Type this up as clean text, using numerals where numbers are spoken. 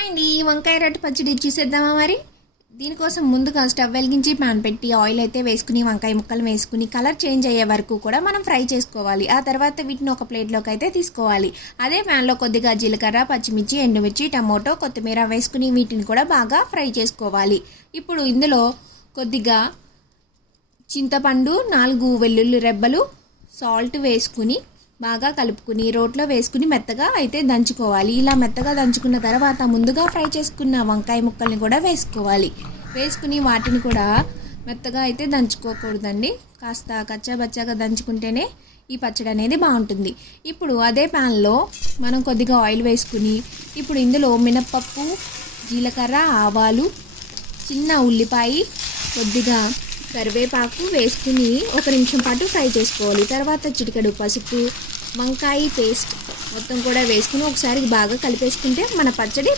Hi అండి, వంకాయ రొట్టె పచ్చడి చూసేద్దామా? మరి దీనికోసం ముందుగా స్టవ్ వెలిగించి పాన్ పెట్టి ఆయిల్ అయితే వేసుకుని వంకాయ ముక్కలు వేసుకుని కలర్ చేంజ్ అయ్యే వరకు కూడా మనం ఫ్రై చేసుకోవాలి. ఆ తర్వాత వీటిని ఒక ప్లేట్లోకి అయితే తీసుకోవాలి. అదే ప్యాన్లో కొద్దిగా జీలకర్ర, పచ్చిమిర్చి, ఎండుమిర్చి, టమోటో, కొత్తిమీర వేసుకుని వీటిని కూడా బాగా ఫ్రై చేసుకోవాలి. ఇప్పుడు ఇందులో కొద్దిగా చింతపండు, 4 వెల్లుల్లి రెబ్బలు, సాల్ట్ వేసుకుని బాగా కలుపుకుని రోట్లో వేసుకుని మెత్తగా అయితే దంచుకోవాలి. ఇలా మెత్తగా దంచుకున్న తర్వాత ముందుగా ఫ్రై చేసుకున్న వంకాయ ముక్కల్ని కూడా వేసుకుని వాటిని కూడా మెత్తగా అయితే దంచుకోకూడదండి. కాస్త కచ్చాబచ్చాగా దంచుకుంటేనే ఈ పచ్చడి అనేది బాగుంటుంది. ఇప్పుడు అదే ప్యాన్లో మనం కొద్దిగా ఆయిల్ వేసుకుని ఇప్పుడు ఇందులో మినప్పప్పు, జీలకర్ర, ఆవాలు, చిన్న ఉల్లిపాయ, కొద్దిగా కరివేపాకు వేసుకుని 1 నిమిషం పాటు ఫ్రై చేసుకోవాలి. తర్వాత చిటికెడు పసుపు, వంకాయ పేస్ట్ మొత్తం కూడా వేసుకుని ఒకసారి బాగా కలిపేసుకుంటే మన పచ్చడి